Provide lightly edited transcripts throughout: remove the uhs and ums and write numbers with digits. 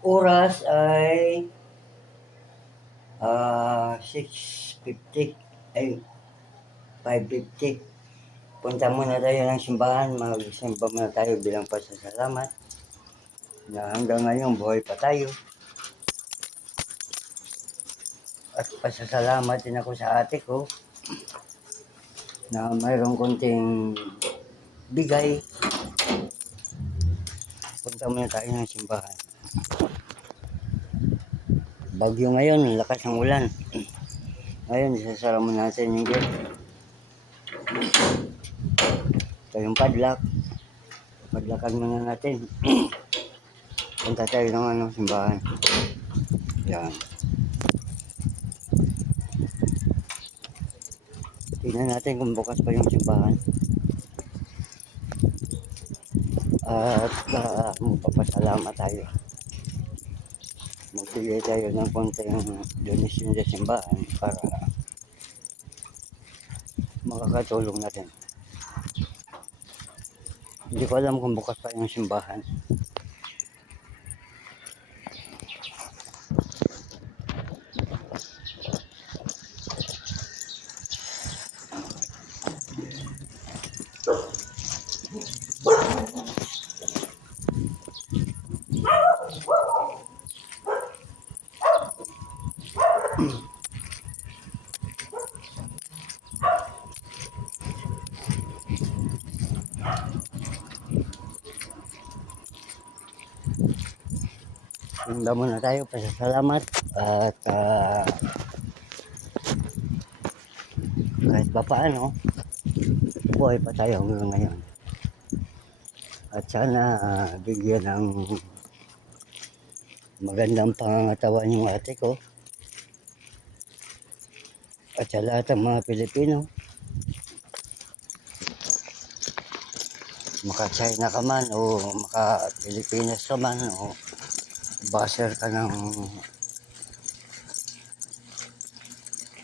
Oras ay 6:50 ay 5:50. Punta muna tayo ng simbahan, magsimba muna tayo bilang pasasalamat na hanggang ngayon buhay pa tayo. At pasasalamat din ako sa ate ko na mayroong konting bigay. Punta muna tayo ng simbahan. Bagyo ngayon, lakas ng ulan. Ngayon, isasara muna natin yung gate. Ito yung padlock. Padlockan muna natin. Punta tayo ng simbahan. Yan. Tingnan natin kung bukas pa yung simbahan. At magpapasalamat tayo. Magbigay tayo ng konting donation sa simbahan para makakatulong natin. Hindi ko alam kung bukas pa yung simbahan. Handa muna tayo, pasasalamat at kahit pa paano buhay pa tayo hanggang ngayon. At sana bigyan ng magandang pangangatawan yung ate ko at sa lahat ng mga Pilipino, maka-China ka man o maka-Pilipinas ka man o baser ka ng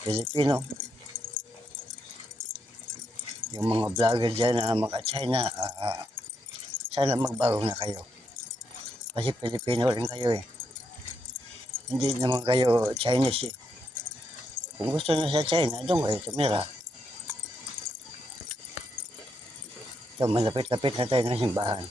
Pilipino, yung mga vlogger dyan na maka-China, sana magbago na kayo kasi Pilipino rin kayo eh, hindi naman kayo Chinese eh. Kung gusto na sa China, doon kayo tumira. So malapit-lapit na tayo ng simbahan.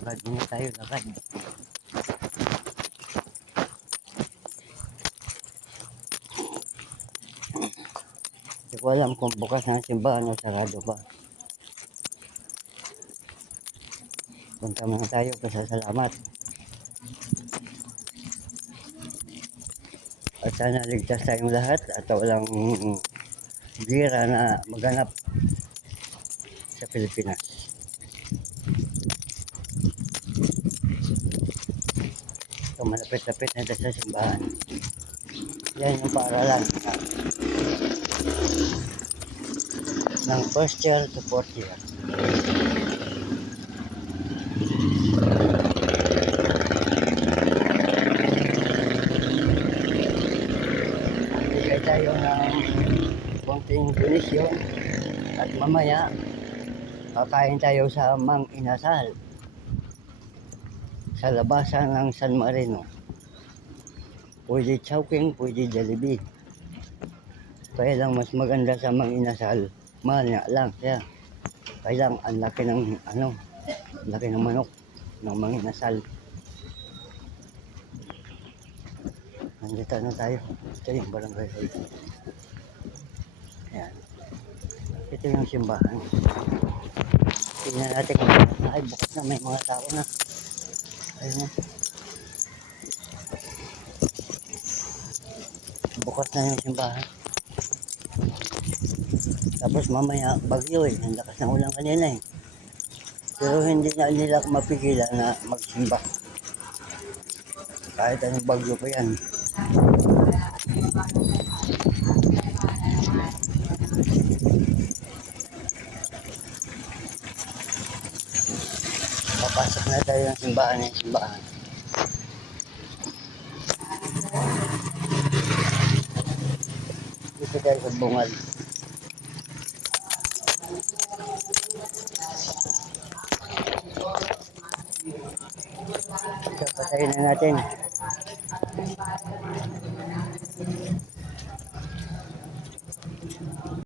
Lakad muna tayo, lakad. Hindi ko alam kung bukas ng simbahan o sarado pa. Punta muna tayo, pasasalamat. At sana ligtas tayong lahat at walang gira na maganap sa Pilipinas. So malapit-lapit na tayo sa simbahan. Yan yung paaralan ng first year to fourth year. Bigay tayo ng konting donation at mamaya kakain tayo sa Mang Inasal sa labasan ng San Marino. Pwede Chowking, pwede Jollibee. Kaya lang mas maganda sa Mang Inasal, mahal nga lang siya. Kaya lang ang laki ng laki ng manok ng Mang Inasal. Nandito na tayo. Ito yung barangay hall. Ayan. Ito yung simbahan. Tingnan natin kung ay bukas na, may mga tao na. Ayun na. Bukas na yung simbahan. Tapos mamaya bagyo eh. Ang lakas ng ulan kanina eh. Pero hindi na nila mapigilan na magsimba. Kahit anong bagyo pa yan. Papasok na tayo ng simbahan. Dito tayo sa bungal. So, patayin na natin.